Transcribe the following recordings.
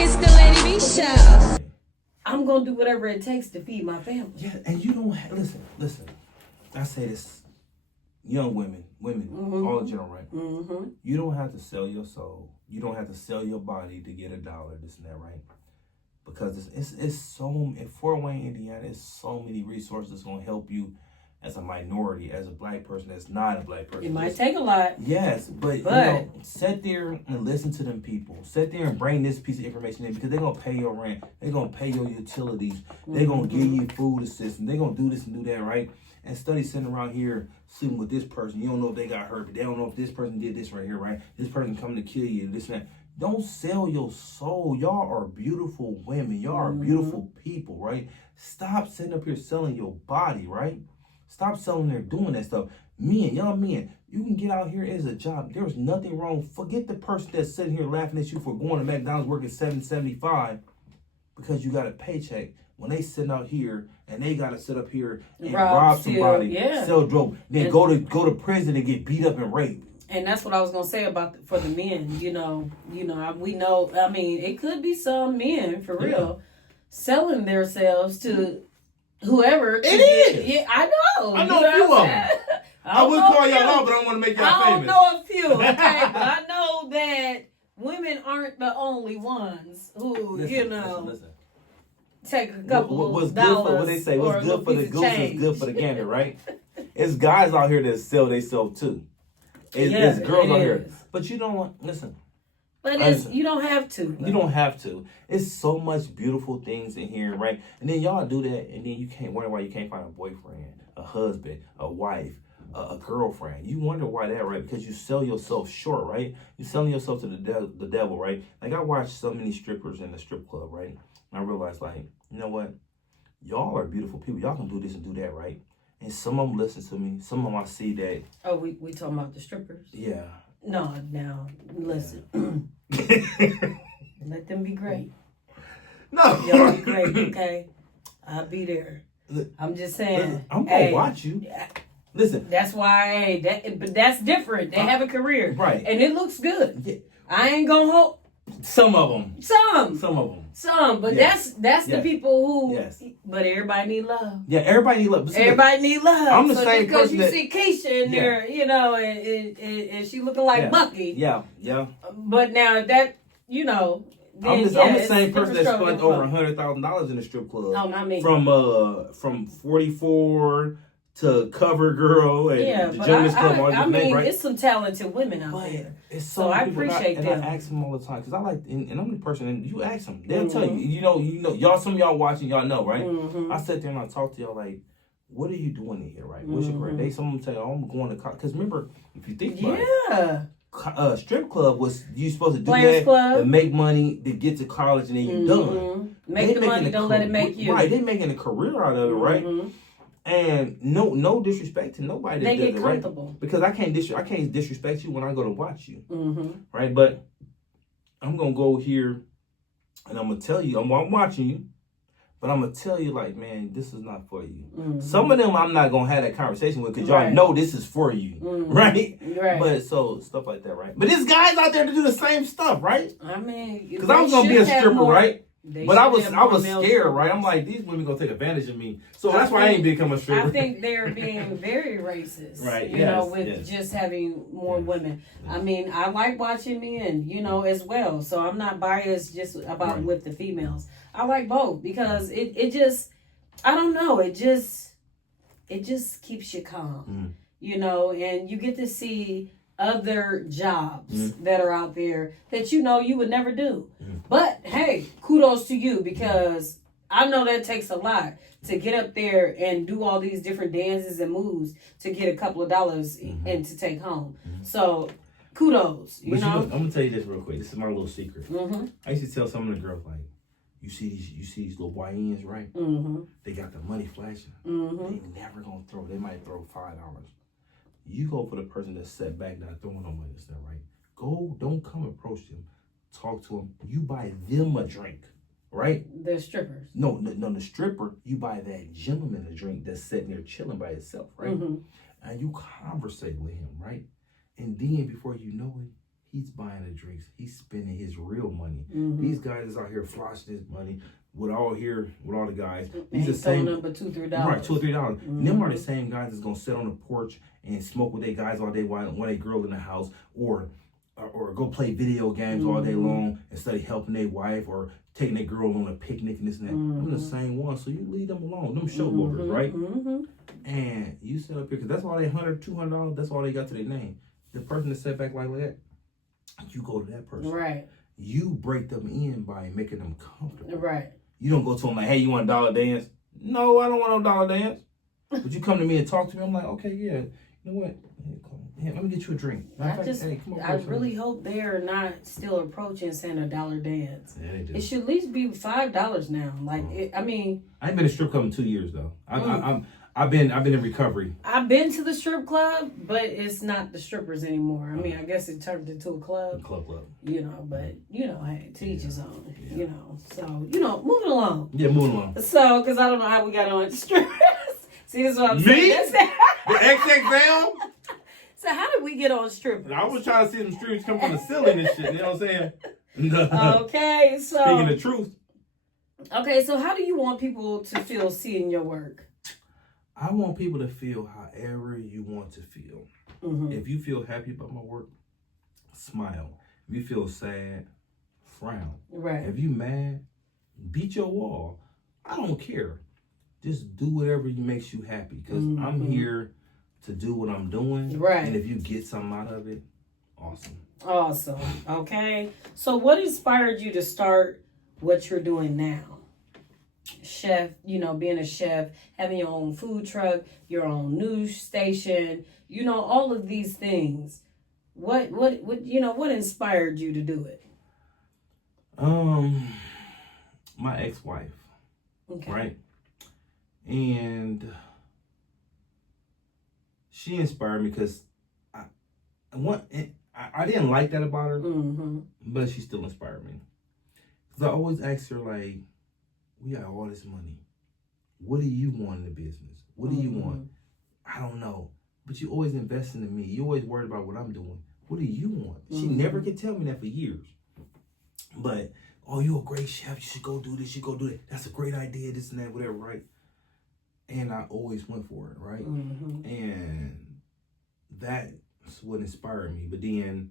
It's the Lady B Show. I'm gonna do whatever it takes to feed my family. Yeah, and you don't have, listen. I say this, young women, all in general, right? Mm-hmm. You don't have to sell your soul. You don't have to sell your body to get $1, this and that, right? Because it's so, in Fort Wayne, Indiana, it's so many resources that's gonna help you as a minority, as a black person that's not a black person. It might take a lot. Yes, but you know, sit there and listen to them people. Sit there and bring this piece of information in because they're going to pay your rent. They're going to pay your utilities. They're going to give you food assistance. They're going to do this and do that, right? And study sitting around here sleeping with this person. You don't know if they got hurt. They don't know if this person did this right here, right? This person coming to kill you, this and that. Don't sell your soul. Y'all are beautiful women. Y'all are beautiful people, right? Stop sitting up here selling your body, right? Stop selling there doing that stuff. Men, young men, you can get out here as a job. There's nothing wrong. Forget the person that's sitting here laughing at you for going to McDonald's working $7.75 because you got a paycheck. When they sitting out here and they got to sit up here and rob somebody, sell drugs, then go to prison and get beat up and raped. And that's what I was gonna say about for the men. We know. I mean, it could be some men for real selling themselves to whoever. It is. Yeah, I know. I know a few of them. I wouldn't call y'all out, but I want to make y'all famous. I don't know a few, okay? But I know that women aren't the only ones who, listen. Take a couple what's of good dollars. For what they say, what's good for the goose is good for the gander, right? It's guys out here that sell themselves too. It's girls out here. But you don't want, listen. But you don't have to. You don't have to. It's so much beautiful things in here, right? And then y'all do that, and then you can't wonder why you can't find a boyfriend, a husband, a wife, a girlfriend. You wonder why that, right? Because you sell yourself short, right? You're selling yourself to the devil, right? Like I watched so many strippers in the strip club, right? And I realized, like, you know what? Y'all are beautiful people. Y'all can do this and do that, right? And some of them listen to me. Some of them I see that. Oh, we talking about the strippers? Yeah. No, now listen. Let them be great. No. Y'all be great, okay? I'll be there. I'm just saying. I'm gonna watch you. Listen. That's why. But that's different. They have a career, right? And it looks good. Yeah. I ain't gonna hold. Some of them. But that's the people who. Yes. But everybody need love. Yeah, everybody need love. Everybody need love. I'm the same person. Because you see Keisha in there, and she looking like Bucky. Yeah. But now that then, I'm the same person that spent over $100,000 in the strip club. Oh, not me. From 44 to Cover Girl and the Jonas Club. I mean, it's some talented women out there. So I appreciate them. And I ask them all the time because I like, and I'm the person, and you ask them, they'll tell you. You know, y'all. Some of y'all watching, y'all know, right? Mm-hmm. I sit there and I talk to y'all like, what are you doing in here, right? What's your career? Some of them tell you, I'm going to college. Because remember, if you think about it, strip club was you supposed to do Players that Club. to make money to get to college and then you're done. Make the money, don't let it make you. Right, they're making a career out of it, right? And no disrespect to nobody. They get comfortable, right? Because I can't disrespect you when I go to watch you, right? But I'm gonna go here and I'm gonna tell you I'm watching you, but I'm gonna tell you like, man, this is not for you. Some of them I'm not gonna have that conversation with because y'all know this is for you, right? But so stuff like that, right? But there's guys out there to do the same stuff, right? I mean, because I was gonna be a stripper, right? But I was scared, right? I'm like, these women gonna take advantage of me, so that's why I ain't become a stripper. I think they're being very racist, right? With just having more women. I mean, I like watching men, as well. So I'm not biased just about with the females. I like both because it just, I don't know, it just keeps you calm, and you get to see other jobs that are out there that you would never do. But hey, kudos to you because I know that takes a lot to get up there and do all these different dances and moves to get a couple of dollars and to take home. So kudos, you know. I'm gonna tell you this real quick. This is my little secret. I used to tell some of the girls like, you see these little YNs, right? They got the money flashing. They never gonna throw. They might throw $5. You go for the person that's set back, not throwing no money and stuff, right? Don't come approach them. Talk to them. You buy them a drink, right? The strippers. No, the stripper, you buy that gentleman a drink that's sitting there chilling by himself, right? And you conversate with him, right? And then before you know it, he's buying the drinks. He's spending his real money. Mm-hmm. These guys is out here flossing his money with all the guys. He's the same number $2-3. Right, $2 or $3. Mm-hmm. Them are the same guys that's gonna sit on the porch and smoke with their guys all day while they girl in the house, or go play video games all day long instead of helping their wife or taking their girl on a picnic and this and that. I'm the same one, so you leave them alone. Them showboaters, right? And you sit up here because that's all they $100, $200. That's all they got to their name. The person that sat back like that, you go to that person. Right. You break them in by making them comfortable. Right. You don't go to them like, hey, you want a dollar dance? No, I don't want no dollar dance. But you come to me and talk to me. I'm like, okay, yeah. You know what? Yeah, let me get you a drink. I really hope they're not still approaching saying $1 dance. Yeah, they do. It should at least be $5 now. Like, I mean, I ain't been to strip club in 2 years though. I've been in recovery. I've been to the strip club, but it's not the strippers anymore. I mean, I guess it turned into a club. Club. You know, but hey, to each his own. Yeah. You know, so moving along. Yeah, moving along. So, because I don't know how we got on strippers. See, this is what I'm saying. The XXL. So how did we get on strippers? I was trying to see them streams come from the ceiling and shit. You know what I'm saying? Okay, so speaking the truth. Okay, so how do you want people to feel seeing your work? I want people to feel however you want to feel. Mm-hmm. If you feel happy about my work, smile. If you feel sad, frown. Right. If you mad, beat your wall. I don't care. Just do whatever makes you happy. Because I'm here to do what I'm doing. Right. And if you get something out of it, awesome. Awesome. Okay. So what inspired you to start what you're doing now? Chef, being a chef, having your own food truck, your own news station, all of these things. What inspired you to do it? My ex-wife. Okay. Right? And she inspired me because I didn't like that about her, but she still inspired me. Because I always ask her, like, we got all this money. What do you want in the business? What do you want? I don't know. But you always investing in me. You always worried about what I'm doing. What do you want? She never could tell me that for years. But, oh, you're a great chef. You should go do this. You go do that. That's a great idea, this and that, whatever, right? And I always went for it, right? And that's what inspired me. But then,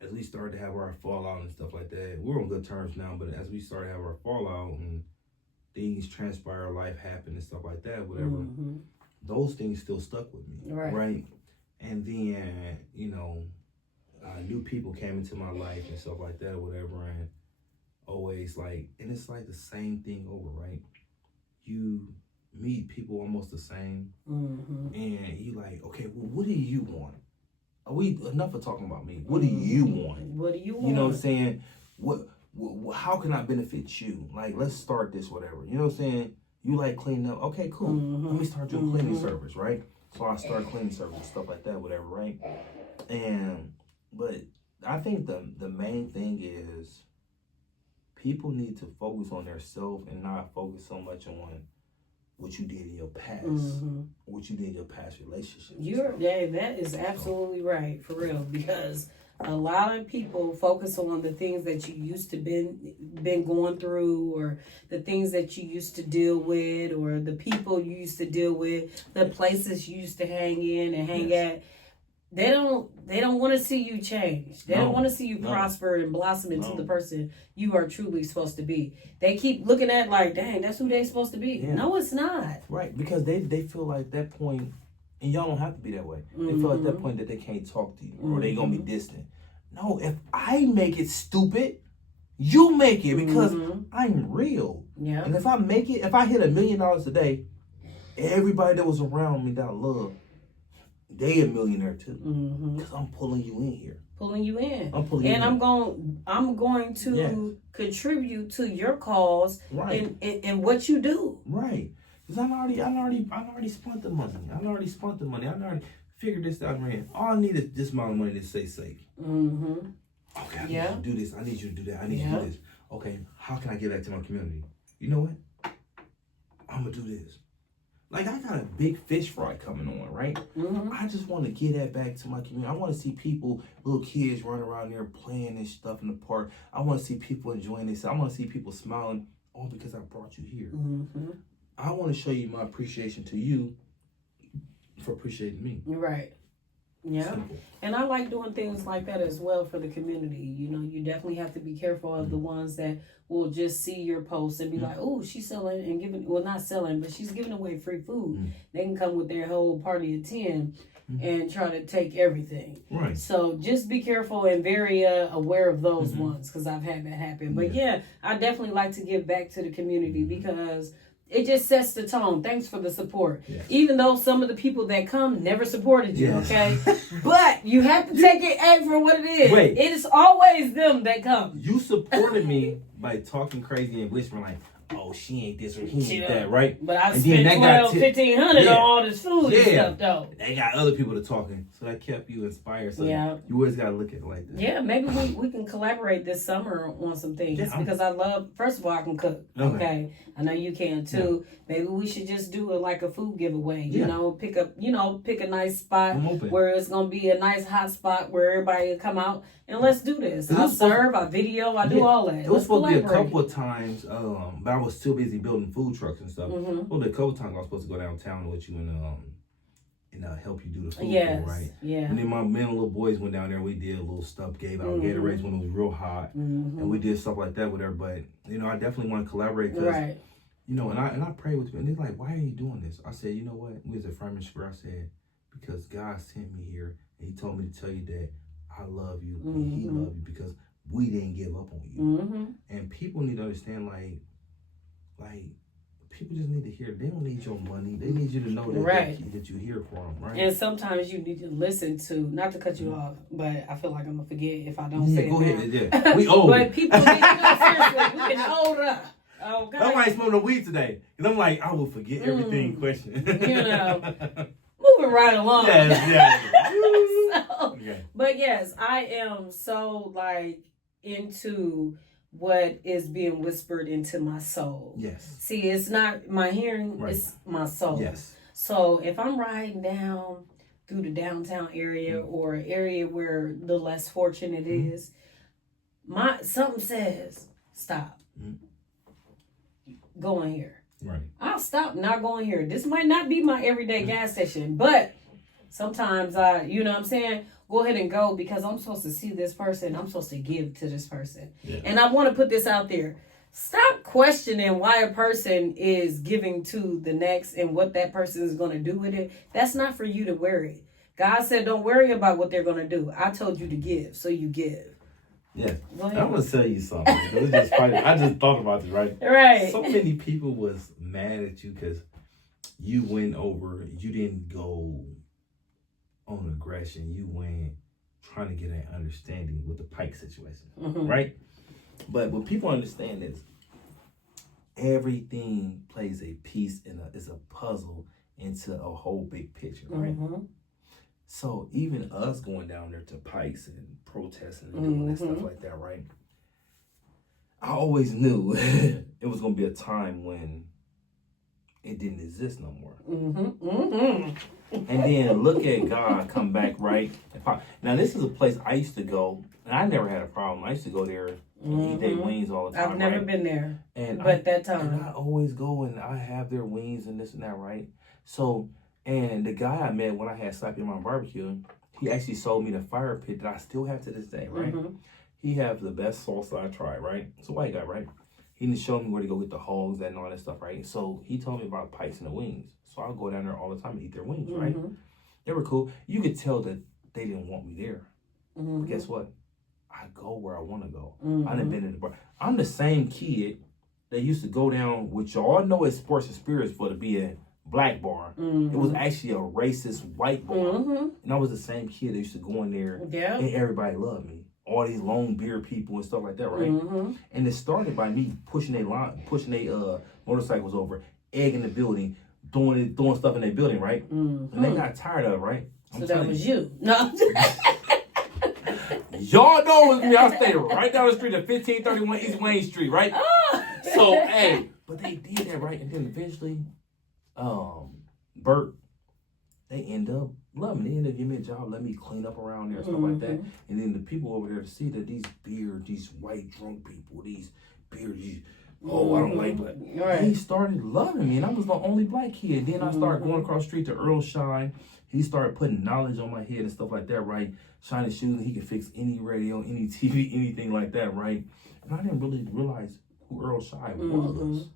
as we started to have our fallout and stuff like that, we're on good terms now, but as we started to have our fallout and things transpire, life happened and stuff like that, whatever, those things still stuck with me, right? And then, new people came into my life and stuff like that, whatever, and always and it's like the same thing over, right? You meet people almost the same, and you like, okay, well, what do you want? Are we enough of talking about me? What do you want? What do you want? You know what I'm saying? What how can I benefit you? Like, let's start this, whatever. You know what I'm saying? You like cleaning up. Okay, cool. Let me start your cleaning service, right? So I start cleaning service and stuff like that, whatever, right? But I think the main thing is people need to focus on their self and not focus so much on what you did in your past, what you did in your past relationships. That is absolutely right, for real, because a lot of people focus on the things that you used to been going through, or the things that you used to deal with, or the people you used to deal with, the places you used to hang in and hang at. They don't want to see you change. They don't want to see you prosper and blossom into the person you are truly supposed to be. They keep looking at like, dang, that's who they're supposed to be. Yeah. No, it's not. Right, because they feel like that point, and y'all don't have to be that way. They feel like that point that they can't talk to you, or they gonna be distant. No, if I make it, stupid, you make it, because I'm real. Yeah. And if I make it, if I hit $1 million a day, everybody that was around me that I love, they a millionaire too, because I'm pulling you in here. Pulling you in. I'm pulling you in. I'm going to contribute to your cause in what you do. Right. Because I already spent the money. I already figured this out, man. All I need is this amount of money to stay safe. Okay, I need you to do this. I need you to do that. I need you to do this. Okay, how can I give back to my community? You know what? I'm gonna do this. Like, I got a big fish fry coming on, right? Mm-hmm. I just want to get that back to my community. I want to see people, little kids running around there playing this stuff in the park. I want to see people enjoying this. I want to see people smiling, all because I brought you here. Mm-hmm. I want to show you my appreciation to you for appreciating me. Right. Yeah. Simple. And I like doing things like that as well for the community. You know, you definitely have to be careful of the ones that will just see your post and be like, oh, she's selling and giving, well, not selling, but she's giving away free food. They can come with their whole party of 10 and try to take everything. Right. So just be careful and very aware of those ones, because I've had that happen. But yeah, I definitely like to give back to the community because it just sets the tone. Thanks for the support. Yes. Even though some of the people that come never supported you, Yes. okay? But you have to take it for what it is. Wait. It is always them that come. You supported me by talking crazy and whispering like, oh, she ain't this or he ain't Yeah. that, right? But I And spent then that got $1,200, $1,500 Yeah. on all this food and Yeah. stuff, though. They got other people to talking. So that kept you inspired. So Yeah. you always got to look at it like that. Yeah, maybe we can collaborate this summer on some things, Yeah, because I love, first of all, I can cook. Okay. I know you can too. Maybe we should just do a food giveaway. You Yeah. know, pick a nice spot I'm open. where it's gonna be a nice hot spot where everybody will come out and let's do this. It I'll was supposed- serve, I video, I do all that. It was Let's supposed to be a collaborate. couple of times, but I was still busy building food trucks and stuff. Mhm. Well, a couple of times I was supposed to go downtown with you and help you do the food, Yes. right? Yeah. And then my men and little boys went down there. We did a little stuff, gave out Gatorades when it was real hot, and we did stuff like that with her. But I definitely want to collaborate because Right. and I pray with you. And they're like, "Why are you doing this?" I said, "You know what? We was at Furman Square. I said because God sent me here and He told me to tell you that I love you and He loved you because we didn't give up on you." Mm-hmm. And people need to understand, like people just need to hear. They don't need your money. They need you to know that that you're here for them, right? And sometimes you need to listen to, not to cut you off, but I feel like I'm gonna forget if I don't say go it ahead. now. Yeah, we old. But people need to know, seriously, we can hold up. Okay. That's why I smoke no weed today. Because I'm like, I will forget everything question. You know. Moving right along. Yes. So, Okay. but yes, I am so into what is being whispered into my soul. Yes. See, it's not my hearing, Right. it's my soul. Yes. So if I'm riding down through the downtown area or an area where the less fortunate is, something says, stop. Go in here. Right. I'll stop, not going here. This might not be my everyday gas station, but sometimes go ahead and go because I'm supposed to see this person. I'm supposed to give to this person. Yeah. And I want to put this out there. Stop questioning why a person is giving to the next and what that person is going to do with it. That's not for you to worry. God said, don't worry about what they're going to do. I told you to give, so you give. Yeah. Go ahead. I'm going to tell you something. It's just funny. I just thought about this, right? Right. So many people was mad at you because you went over, you didn't go on aggression. You went trying to get an understanding with the Pike situation, right? But what people understand is everything plays a piece is a puzzle into a whole big picture, right? So even us going down there to Pikes and protesting and doing that stuff like that, right? I always knew it was going to be a time when it didn't exist no more. And then look at God come back, right? Now this is a place I used to go, and I never had a problem. I used to go there and eat their wings all the time. I've never right? been there, And that time. And I always go and I have their wings and this and that, right? So, and the guy I met when I had Slappy on my barbecue, he actually sold me the fire pit that I still have to this day, right? He have the best salsa I tried, right? It's a white guy, right? He didn't show me where to go get the hogs and all that stuff, right? So he told me about Pikes and the wings. So I'll go down there all the time and eat their wings, right? They were cool. You could tell that they didn't want me there. But guess what? I go where I want to go. I done been in the bar. I'm the same kid that used to go down, which y'all know is Sports and Spirits for to be a black bar. It was actually a racist white bar. And I was the same kid that used to go in there and everybody loved me. All these long beard people and stuff like that, right? And it started by me pushing their motorcycles over, egging the building, throwing stuff in their building, right? And they got tired of it, right? So that was you. No. Y'all know it was me. I stayed right down the street at 1531 East Wayne Street, right? So, hey, but they did that, right? And then eventually, Bert, they end up loving me. They end up giving me a job, let me clean up around there and stuff like that. And then the people over there to see that these white drunk people, these beard, I don't like black. Right. He started loving me, and I was the only black kid. Then I started going across the street to Earl Shine. He started putting knowledge on my head and stuff like that, right? Shining shoes, he could fix any radio, any TV, anything like that, right? And I didn't really realize who Earl Shine was.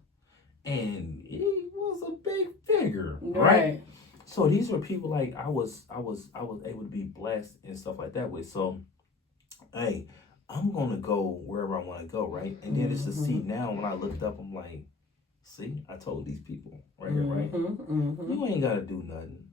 And he was a big figure, right? So these were people like I was able to be blessed and stuff like that with. So, hey, I'm gonna go wherever I want to go, right? And then it's to see now when I looked up, I'm like, see, I told these people right here, right? You ain't gotta do nothing.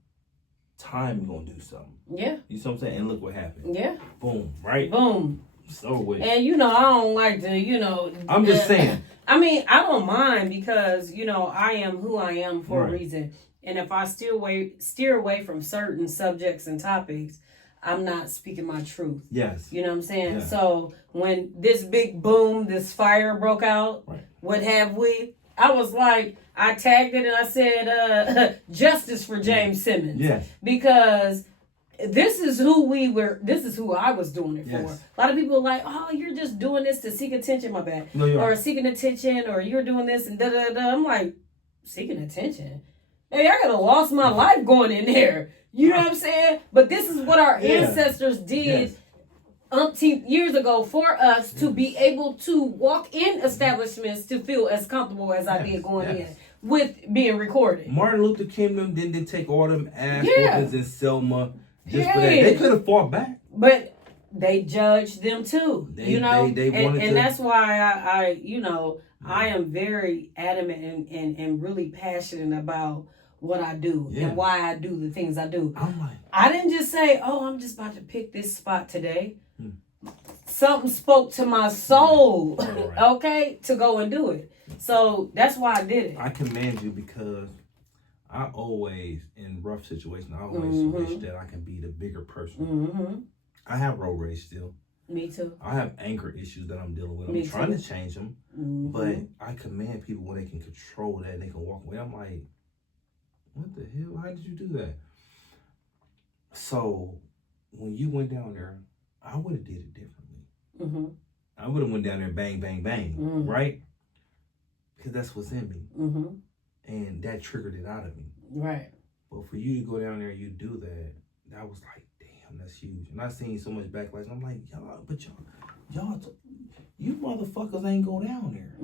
Time gonna do something. Yeah. You see what I'm saying? And look what happened. Yeah. Boom, right? Boom. So with. And I don't like to, I'm just saying. I mean, I don't mind because, I am who I am for a reason. And if I steer away from certain subjects and topics, I'm not speaking my truth. Yes. You know what I'm saying? Yeah. So when this big boom, this fire broke out, what have we? I was like, I tagged it and I said, justice for James Simmons. Yes. Because this is who I was doing it for. Yes. A lot of people are like, oh, you're just doing this to seek attention, my bad. No, you're or seeking attention, or you're doing this and da-da-da. I'm like, seeking attention? Hey, I could have lost my life going in there. You know what I'm saying? But this is what our ancestors did umpteen years ago for us to be able to walk in establishments to feel as comfortable as I did going in with being recorded. Martin Luther King them didn't take all them ass whoopings in Selma just for that. They could have fought back. But they judged them too. They wanted to. And that's why I I am very adamant and really passionate about what I do and why I do the things I do. I didn't just say, oh, I'm just about to pick this spot today. Something spoke to my soul, okay, to go and do it. So that's why I did it. I commend you because I always, in rough situations, I always wish that I can be the bigger person. I have road rage still. Me too. I have anger issues that I'm dealing with. I'm trying to change them, but I commend people when they can control that. They can walk away. I'm like, what the hell? How did you do that? So when you went down there, I would have did it differently. I would have went down there bang, bang, bang, right? Because that's what's in me. And that triggered it out of me. Right. But for you to go down there and you do that, that was like, damn, that's huge. And I seen so much backlash. And I'm like, you motherfuckers ain't go down there.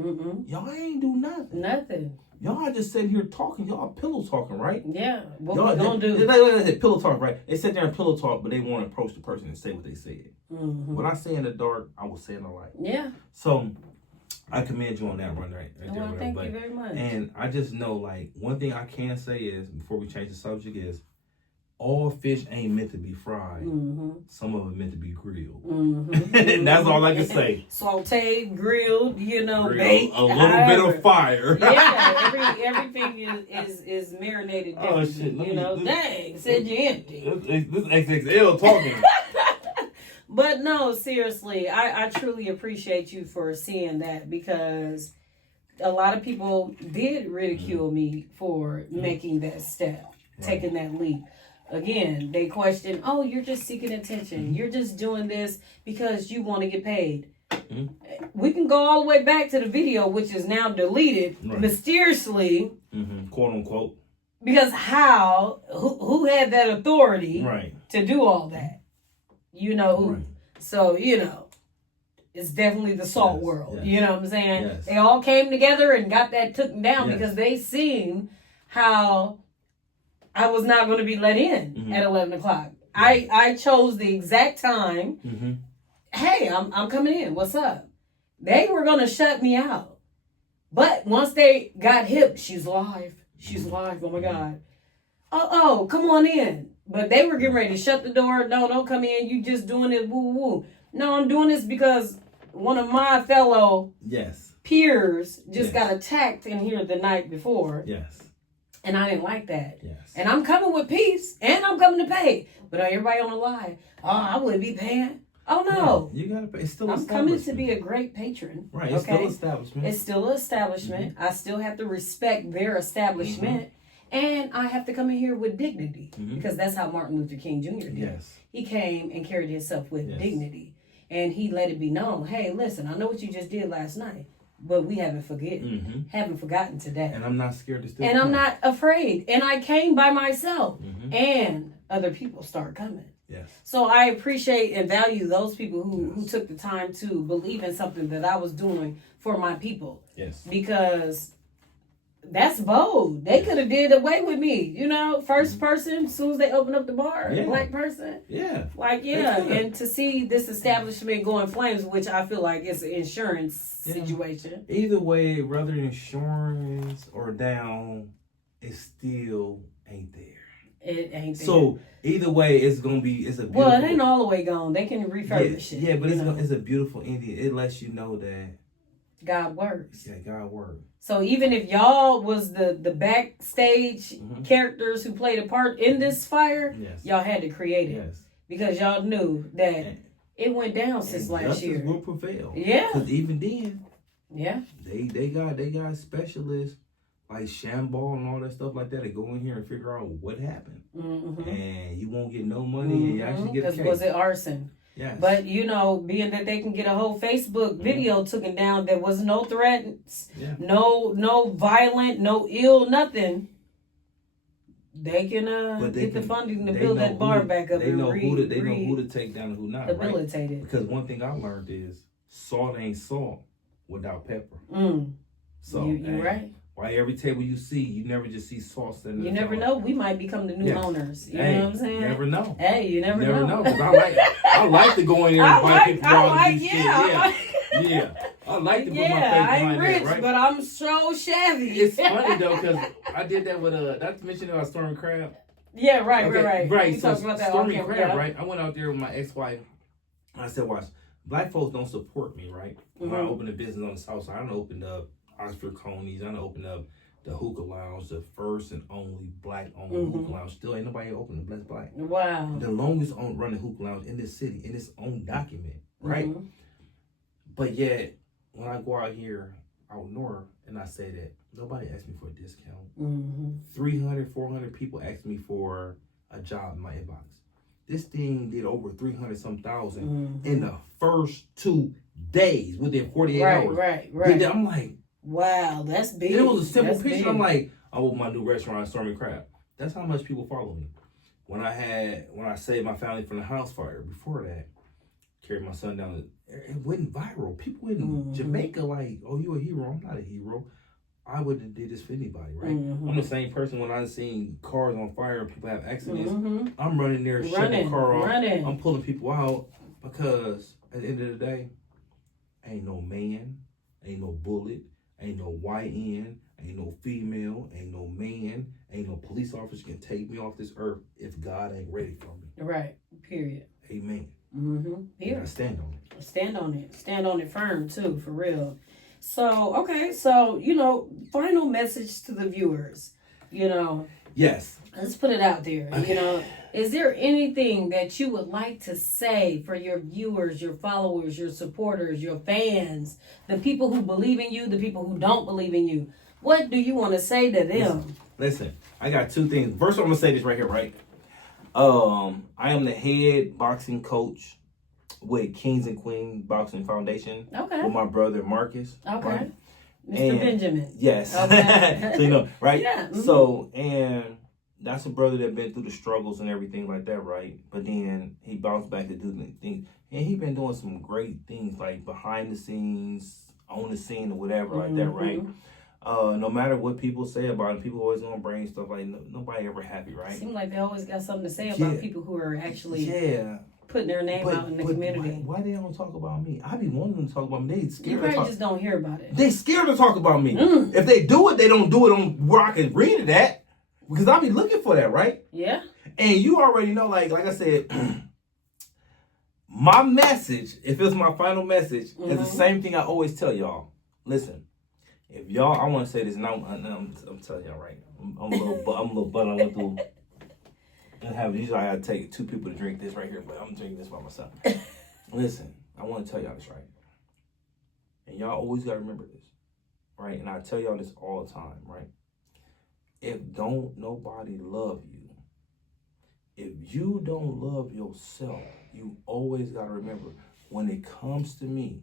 Y'all ain't do nothing. Y'all just sitting here talking. Y'all pillow talking, right? Yeah. What y'all, we gonna do? They pillow talk, right? They sit there and pillow talk, but they want to approach the person and say what they said. What I say in the dark, I will say in the light. Yeah. So I commend you on that one, right? Well, thank you very much. And I just know, like, one thing I can say is, before we change the subject, is all fish ain't meant to be fried. Some of it meant to be grilled. And that's all I can say. Sauteed, grilled, baked. A little bit of fire. Yeah, everything is marinated differently. Oh, shit. Dang, said you empty. This XXL talking. But no, seriously, I truly appreciate you for seeing that, because a lot of people did ridicule me for making that step, taking that leap. Again, they question, oh, you're just seeking attention. You're just doing this because you want to get paid. We can go all the way back to the video, which is now deleted mysteriously. Quote unquote. Because who had that authority to do all that? You know who. So, it's definitely the salt world. Yes. You know what I'm saying? Yes. They all came together and got that taken down because they seen how I was not going to be let in at 11 o'clock. I chose the exact time. Hey, I'm coming in. What's up? They were going to shut me out. But once they got hip, she's live. She's live. Oh, my God. Oh, come on in. But they were getting ready to shut the door. No, don't come in. You just doing it. Woo, woo. No, I'm doing this because one of my fellow peers just got attacked in here the night before. Yes. And I didn't like that. Yes. And I'm coming with peace, and I'm coming to pay. But everybody on the line, I wouldn't be paying. Oh, no. Yeah, you got to pay. It's still I'm coming to be a great patron. Right. It's still establishment. It's still an establishment. I still have to respect their establishment. And I have to come in here with dignity Mhm. because that's how Martin Luther King Jr. did. Yes. He came and carried himself with Yes. dignity. And he let it be known, hey, listen, I know what you just did last night, but we haven't forgotten today. And I'm not scared to still And I'm come. not afraid. And I came by myself. Mhm. And other people start coming. Yes. So I appreciate and value those people who took the time to believe in something that I was doing for my people. Yes. Because that's bold. They could have did away with me. You know, first person, as soon as they open up the bar, Yeah. a black person. Yeah. Like, yeah. And to see this establishment go in flames, which I feel like it's an insurance situation. Either way, whether insurance or down, it still ain't there. It ain't there. So either way, it's a beautiful. Well, it ain't all the way gone. They can refurbish it. Yeah, but you know? it's a beautiful ending. It lets you know that God works. yeah, God works. So even if y'all was the backstage Mhm. characters who played a part in this fire, Yes. y'all had to create it Yes. because y'all knew that And- it went down since and last justice year. will prevail. Yeah, Because even then, yeah. they got specialists like Shamball and all that stuff like that to go in here and figure out what happened. Mm-hmm. And you won't get no money and you actually get a case. Was it arson? Yes. But you know, being that they can get a whole Facebook video taken down, there was no threats, Yeah. no violent, no ill, nothing. They can But they get the can- funding to they build know that bar who to- back up They and know who to take down and who not, right? rehabilitate it. Because one thing I learned is salt ain't salt without pepper. So You right. why every table you see, you never just see salt standing. You never know. We might become the new Yes. owners. You Hey, know what I'm saying? Never know. Hey, you never Never know. know. 'Cause I like to go in there and invite people out and do shit. yeah. Yeah. I like to put my face Yeah, I ain't behind rich, that, right? but I'm so shabby. It's funny though, because I did that with not to mention about Stormy Crab. Yeah, right. Right. We So talked about that Stormy on Crab, camera, right? I went out there with my ex-wife. And I said, watch, black folks don't support me, right? When I Mhm. opened a business on the south side, I done opened up Oxford Coney's, I done opened up the Hookah Lounge, the first and only black-owned hookah lounge. Still ain't nobody open the Blessed Black. Wow. The longest running hookah lounge in this city, in its own document, right? Mhm. But yet, when I go out here, out north, and I say that, nobody asked me for a discount. Mhm. 300, 400 people asked me for a job in my inbox. This thing did over 300 some thousand Mhm. in the first 2 days within 48 hours. Right. I'm like, Wow, that's big. it was a simple That's picture. big. I'm like, I opened my new restaurant, Stormy Crab. That's how much people follow me. When I saved my family from the house fire, before that, carried my son down, it went viral. People in Mhm. Jamaica like, oh, you a hero. I'm not a hero. I wouldn't have did this for anybody, right? Mhm. I'm the same person when I seen cars on fire and people have accidents. Mhm. I'm running there, shutting the car off. running. I'm pulling people out because at the end of the day, ain't no man, ain't no bullet, ain't no YN, ain't no female, ain't no man, ain't no police officer can take me off this earth if God ain't ready for me. Right. Period. Amen. Mm-hmm. And Here. I stand on it. Stand on it. Stand on it firm too, for real. So, okay, so final message to the viewers. Yes. Let's put it out there. Okay. Is there anything that you would like to say for your viewers, your followers, your supporters, your fans, the people who believe in you, the people who don't believe in you? What do you want to say to them? Listen, I got two things. First, I'm gonna say this right here, right? I am the head boxing coach with Kings and Queens Boxing Foundation Okay. with my brother Marcus. Okay. Right? Mr. And- Benjamin. Yes. Okay. So right? Yeah. Mhm. So, and that's a brother that been through the struggles and everything like that, right? But then he bounced back to do the things. And he been doing some great things like behind the scenes, on the scene or whatever like that, right? No matter what people say about him, people always gonna bring stuff like nobody ever happy, right? Seems like they always got something to say about Yeah. people who are actually Yeah. putting their name out in the community. Why they don't talk about me? I be wanting them to talk about me. They You scared to probably talk. just don't hear about it. They scared to talk about me. Mm. If they do it, they don't do it on where I can read it at. Because I be looking for that, right? Yeah. And you already know, like I said, my message, if it's my final message, is the Mhm. same thing I always tell y'all. Listen, if y'all, I want to say this, and I'm telling y'all right. I'm a little butt. I went through. Usually I gotta take two people to drink this right here, but I'm drinking this by myself. Listen, I want to tell y'all this right, and y'all always gotta remember this, right? And I tell y'all this all the time, right? if don't nobody love you, if you don't love yourself, you always got to remember, when it comes to me,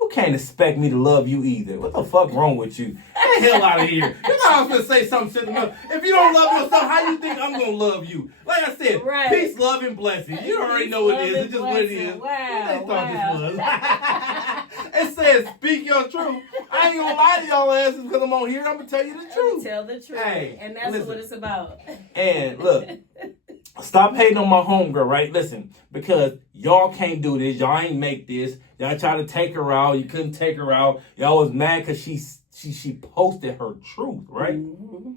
you can't expect me to love you either. What the fuck wrong with you? Get the hell out of here. You know I was going to say something sentimental. If you don't love yourself, how you think I'm going to love you? Like I said, Right. peace, love, and blessing. You already know what it is. It's just what it is. Wow, What they thought this was. It says, speak your truth. I ain't going to lie to y'all asses because I'm on here. I'm going to tell you the truth. Tell the truth. Hey, and that's listen. what it's about. And look, stop hating on my homegirl, right? Listen, because y'all can't do this. Y'all ain't make this. Y'all try to take her out. You couldn't take her out. Y'all was mad because she posted her truth, right? Mm-hmm.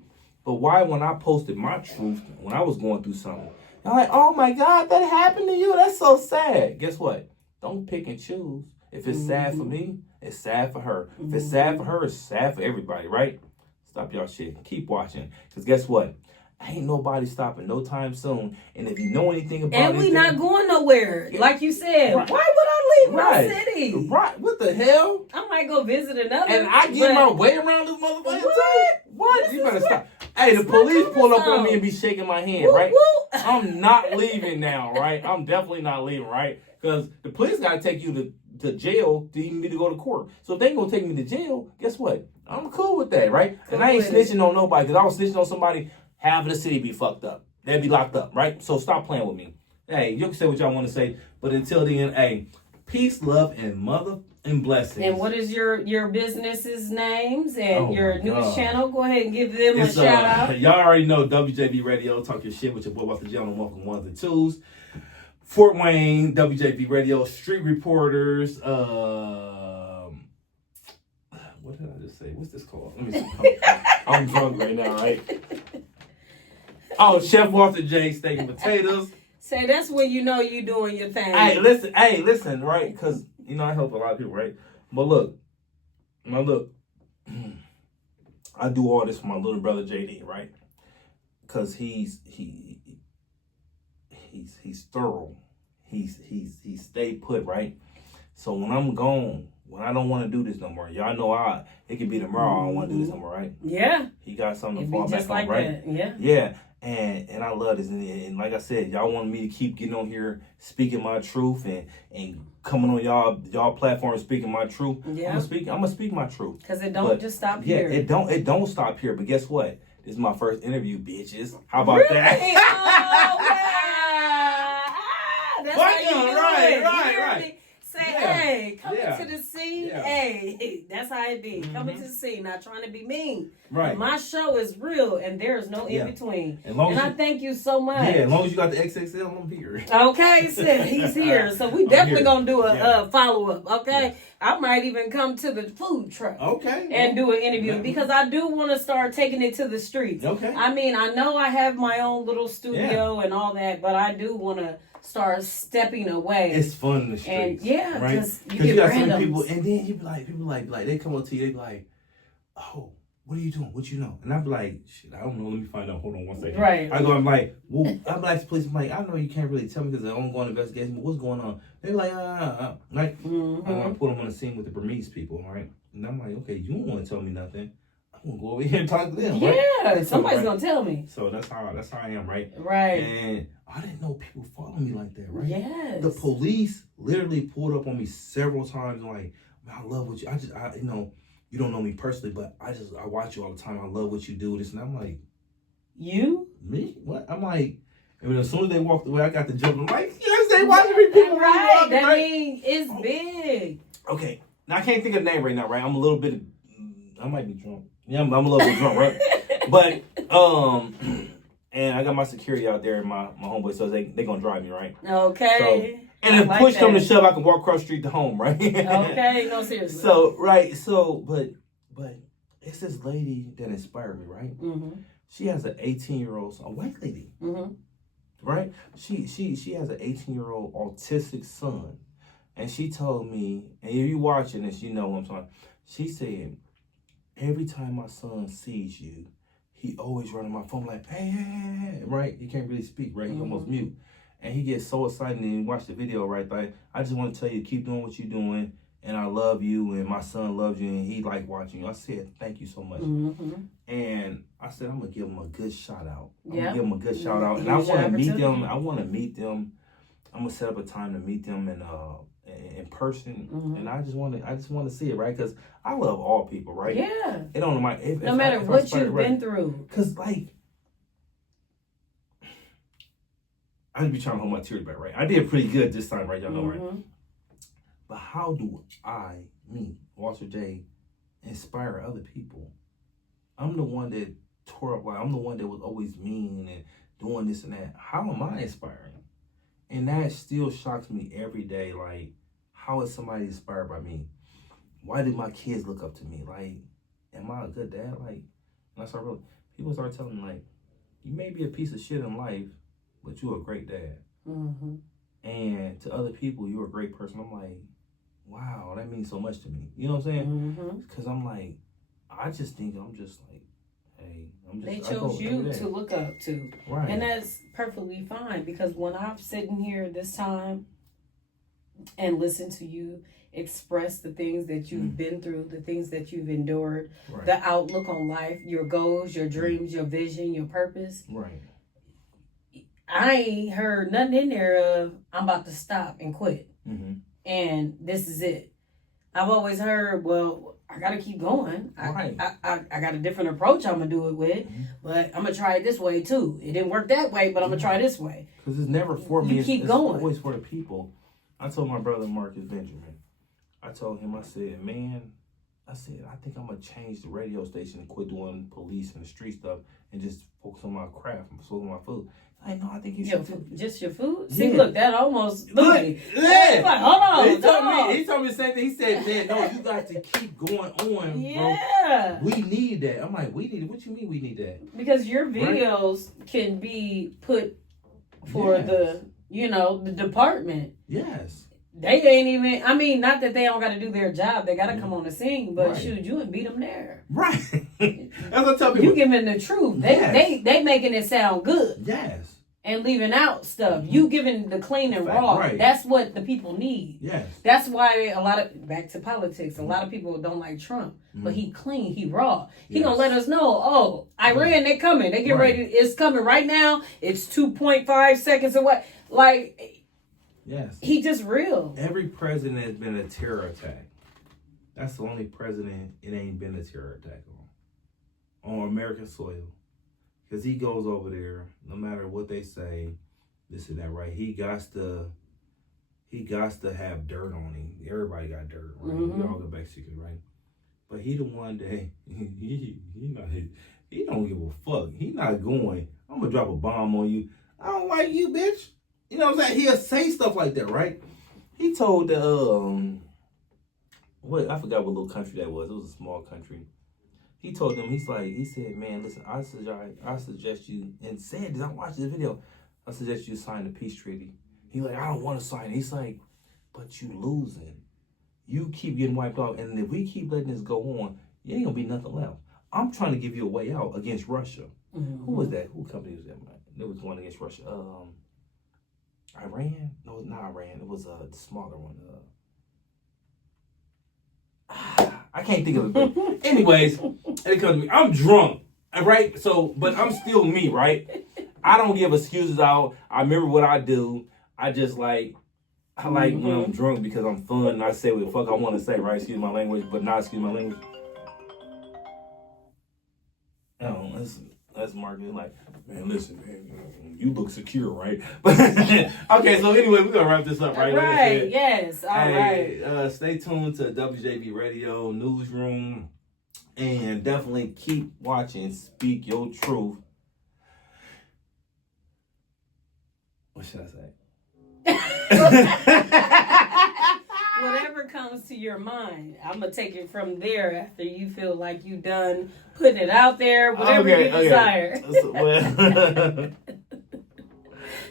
But why when I posted my truth, when I was going through something, y'all like, oh my God, that happened to you? That's so sad. Guess what? Don't pick and choose. If it's sad for me, it's sad for her. If it's sad for her, it's sad for everybody, right? Stop y'all shit. Keep watching. Because guess what? Ain't nobody stopping no time soon. And if you know anything about it, and we not going nowhere. Like you said, Right. why would I leave Right. my city? Right. What the hell? I might go visit another. And I get my way around this motherfucker too? What? You better stop. Hey, the police pull up on me and be shaking my hand, Woo, right? woo. I'm not leaving now, right? I'm definitely not leaving, right? Because the police got to take you to jail to even need to go to court. So if they ain't going to take me to jail, guess what? I'm cool with that, right? Cool and I ain't with it. snitching on nobody. Because I was snitching on somebody, half of the city be fucked up. They'd be locked up, right? So stop playing with me. Hey, you can say what y'all want to say. But until then, hey, peace, love, and mother and blessings. And what is your business's names and Oh your my news God. channel? Go ahead and give them It's, a shout out. Y'all already know WJB Radio. Talk your shit with your boy Walter J on the welcome ones and twos. Fort Wayne, WJB Radio, Street Reporters. What did I just say? What's this called? Let me see. I'm drunk right now, right? Oh, Chef Walter J, steak and potatoes. Say that's when you know you doing your thing. Hey, listen, right? Because, you know, I help a lot of people, right? But look, I do all this for my little brother JD, right? Because he's thorough. He's stay put, right? So when I'm gone, when I don't want to do this no more, y'all know it could be tomorrow I don't want to do this no more, right? Yeah. He got something It'd to fall be back just on, like right? that. Yeah. Yeah. And I love this. And like I said, y'all wanted me to keep getting on here, speaking my truth and coming on y'all platform speaking my truth. Yeah. I'm gonna speak my truth. Because it don't just stop here. Yeah, it don't stop here. But guess what? This is my first interview, bitches. How about Really? that? Oh, wow. That's how you do Right, it. right, You hear right. me? Say, Yeah. hey, coming Yeah. to the scene. Yeah. Hey, that's how it be. Coming to the scene, not trying to be mean. Right. But my show is real, and there is no Yeah. in between. As long And as I you- thank you so much. Yeah, as long as you got the XXL, I'm here. Okay, so he's here. So we definitely here. gonna do a Yeah. follow-up, okay? Yeah. I might even come to the food truck Okay. and do an interview Yeah. because I do want to start taking it to the streets. Okay. I mean, I know I have my own little studio and all that, but I do want to start stepping away. It's fun in the streets. And yeah, right? because you Because get you got randoms. some people, and then you be like, people like they come up to you, they be like, oh, what are you doing? What you know? And I be like, shit, I don't know. Let me find out. Hold on one second. Right. I'm like, well, I'm like, the police, I'm like, I know you can't really tell me because they're ongoing investigation, but what's going on? They be like, right? Mhm. I'm gonna put them on the scene with the Burmese people, right? And I'm like, okay, you don't want to tell me nothing. I'm gonna go over here and talk to them. Right? Yeah, somebody's right. gonna tell me. So that's how I am, right? Right. And I didn't know people follow me like that, right? Yes. The police literally pulled up on me several times, like, man, I love what you. You know, you don't know me personally, but I watch you all the time. I love what you do. This and I'm like, You? me? What? I'm like, and as soon as they walked away, I got the jump. I'm like, yes, they watching me. People really Right. love me, That right? means it's big. Okay, now I can't think of the name right now, right? I'm a little bit. I might be drunk. Yeah, I'm a little bit drunk, right? But and I got my security out there and my homeboy, so they gonna drive me, right? Okay. And if I like push come to that. shove, I can walk across the street to home, right? Okay, no, seriously. So right, but it's this lady that inspired me, right? Mm-hmm. She has an 18-year-old, a white lady, Mm-hmm. right? She has an 18-year-old autistic son, and she told me, and if you watching this, you know what I'm talking. She said, every time my son sees you, he always running my phone like, hey, right? He can't really speak, right? He almost mute. And he gets so excited and you watch the video, right? Like, I just want to tell you, keep doing what you're doing. and I love you, and my son loves you, and he like watching you. I said, thank you so much. And I said, I'm gonna give them a good shout out. I'm gonna give them a good shout out, and I want to meet them. I want to meet them. I'm gonna set up a time to meet them in person, and I just want to see it, right? Because I love all people, right? Yeah. It don't matter no matter what you've been through. Because like, I just be trying to hold my tears back, right? I did pretty good this time, right? Y'all know, right? But how do me, Walter J, inspire other people? I'm the one that tore up, like, I'm the one that was always mean and doing this and that. How am I inspiring? And that still shocks me every day. Like, how is somebody inspired by me? Why do my kids look up to me? Like, am I a good dad? Like, people start telling me, like, you may be a piece of shit in life, but you're a great dad. And to other people, you're a great person. I'm like, wow, that means so much to me. You know what I'm saying? Because I'm like, I just think I'm just like, hey, they chose you to look up to. Right. And that's perfectly fine, because when I'm sitting here this time and listen to you express the things that you've been through, the things that you've endured, the outlook on life, your goals, your dreams, your vision, your purpose. Right. I ain't heard nothing in there of, I'm about to stop and quit. And this is it. I've always heard, well, I got to keep going. I got a different approach I'm going to do it with, but I'm going to try it this way too. It didn't work that way, but I'm going to try this way. Because it's never for me. It's always for the people. I told my brother Marcus Benjamin, I told him, I said, I think I'm going to change the radio station and quit doing police and the street stuff and just focus on my craft and focus on my food. I know, I think you should. Just your food? See, look, that almost... Look, like, hold on. He told me the same thing. He said, man, no, you got to keep going on, bro. We need that. I'm like, we need it. What you mean we need that? Because your videos can be put for the department. Yes. They ain't even, I mean, not that they don't got to do their job. They got to come on and sing, but shoot, you and beat them there. Right. That's what I tell people. You giving the truth. They making it sound good. Yes. And leaving out stuff. You giving the clean and raw. Right. That's what the people need. Yes. That's why back to politics, a lot of people don't like Trump. But he clean, he raw. He gonna let us know, Iran, they coming. They get ready. It's coming right now. It's 2.5 seconds away. Like... Yes. He just real. Every president has been a terror attack. That's the only president it ain't been a terror attack on American soil. Because he goes over there, no matter what they say, this and that, right? He got to have dirt on him. Everybody got dirt, right? We all got Mexicans, right? But he the one that he don't give a fuck. He not going, I'm gonna drop a bomb on you. I don't like you, bitch. You know what I'm saying? He'll say stuff like that, right? He told I forgot what little country that was. It was a small country. He told them, he said, man, listen, I suggest you, and said this, I watched this video, I suggest you sign the peace treaty. He like, I don't want to sign it. He's like, but you losing. You keep getting wiped out, and if we keep letting this go on, you ain't gonna be nothing left. I'm trying to give you a way out against Russia. Who was that? Who company was that? There was one against Russia. Iran? No, not Iran. It was a smaller one. I can't think of it. Anyways, it comes to me. I'm drunk, right? So, but I'm still me, right? I don't give excuses out. I remember what I do. I just like when I'm drunk because I'm fun and I say what the fuck I want to say, right? Excuse my language, but not excuse my language. That's marketing. Like, man, listen, man, you look secure, right? Okay, so anyway, we're gonna wrap this up, right? Right, yes, all right. Stay tuned to WJB Radio Newsroom, and definitely keep watching Speak Your Truth. What should I say? Whatever comes to your mind, I'm gonna take it from there after you feel like you done putting it out there. Whatever you desire.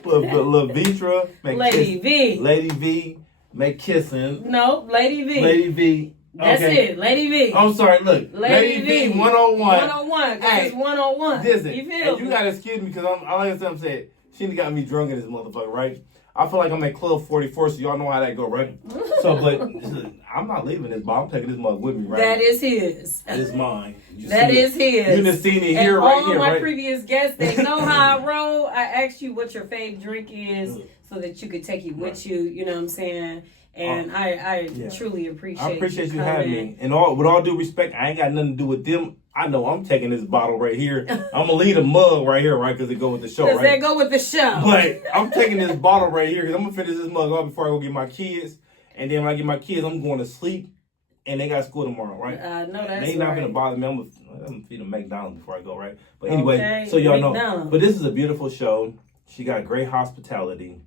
Lavitra, Lady V, make kissing. No, Lady V. Lady V. That's it, Lady V. I'm sorry, look. Lady V 101. 101, because it's 101. Listen, you feel you gotta excuse me because I'm saying, she got me drunk in this motherfucker, right? I feel like I'm at Club 44, so y'all know how that go, right? So, but I'm not leaving this mug. I'm taking this mug with me, right? That is his. It's mine. That is his. You done seen it here, and right all here, of my right? previous guests, they know how I roll. I asked you what your fave drink is so that you could take it with you. You know what I'm saying? And I truly appreciate. I appreciate you coming. having me. And with all due respect, I ain't got nothing to do with them. I know I'm taking this bottle right here. I'm gonna leave the mug right here, right? Because it go with the show, right? Does that go with the show? But I'm taking this bottle right here because I'm gonna finish this mug off before I go get my kids. And then when I get my kids, I'm going to sleep, and they got school tomorrow, right? No, that's they not right. gonna bother me. I'm gonna feed them McDonald's before I go, right? But anyway, Okay, so y'all know. McDonald's. But this is a beautiful show. She got great hospitality,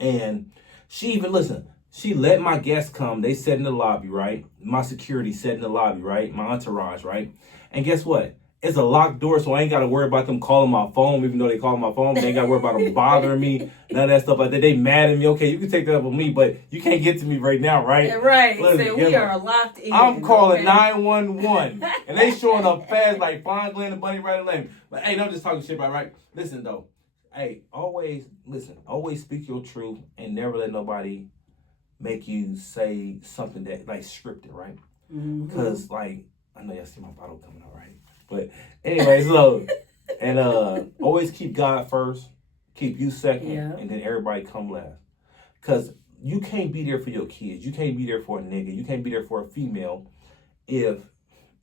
and she even listen. She let my guests come. They sat in the lobby, right? My security sat in the lobby, right? My entourage, right? And guess what? It's a locked door, so I ain't got to worry about them calling my phone, even though they call my phone. They ain't got to worry about them bothering me. None of that stuff like that. They mad at me. Okay, you can take that up with me, but you can't get to me right now, right? Yeah, right. Listen, So we are locked in. I'm calling okay? 911, and they showing up fast like Fine Glenn and Bunny Red Lane. But hey, I'm just talking shit about right. Listen though, hey, always speak your truth and never let nobody make you say something that like scripted, right? Because like I know y'all see my bottle coming out, right? But anyway, so and always keep God first, keep you second, and then everybody come last. Because you can't be there for your kids, you can't be there for a nigga, you can't be there for a female if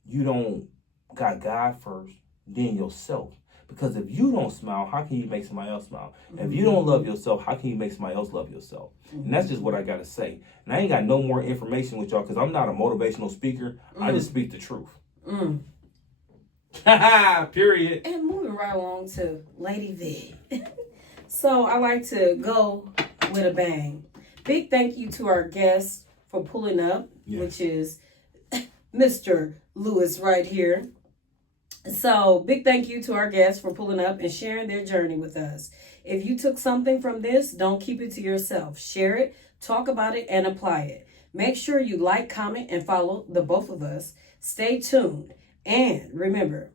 you don't got God first, then yourself. Because if you don't smile, how can you make somebody else smile? If you don't love yourself, how can you make somebody else love yourself? And that's just what I got to say. And I ain't got no more information with y'all because I'm not a motivational speaker. I just speak the truth. Period. And moving right along to Lady V. So I like to go with a bang. Big thank you to our guest for pulling up, which is Mr. Lewis right here. So big thank you to our guests for pulling up and sharing their journey with us. If you took something from this, don't keep it to yourself. Share it, talk about it, and apply it. Make sure you like, comment, and follow the both of us. Stay tuned. And remember,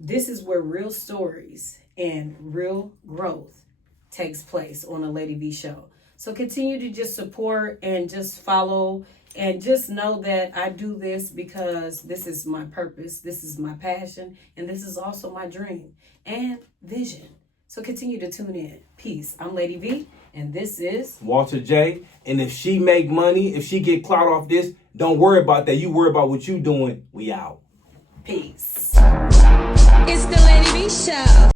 this is where real stories and real growth takes place on the Lady V Show. So continue to just support and just follow and just know that I do this because this is my purpose, this is my passion, and this is also my dream and vision. So continue to tune in. Peace. I'm Lady V, and this is Walter J. And if she make money, if she get clout off this, don't worry about that. You worry about what you doing. We out. Peace. It's the Lady V Show.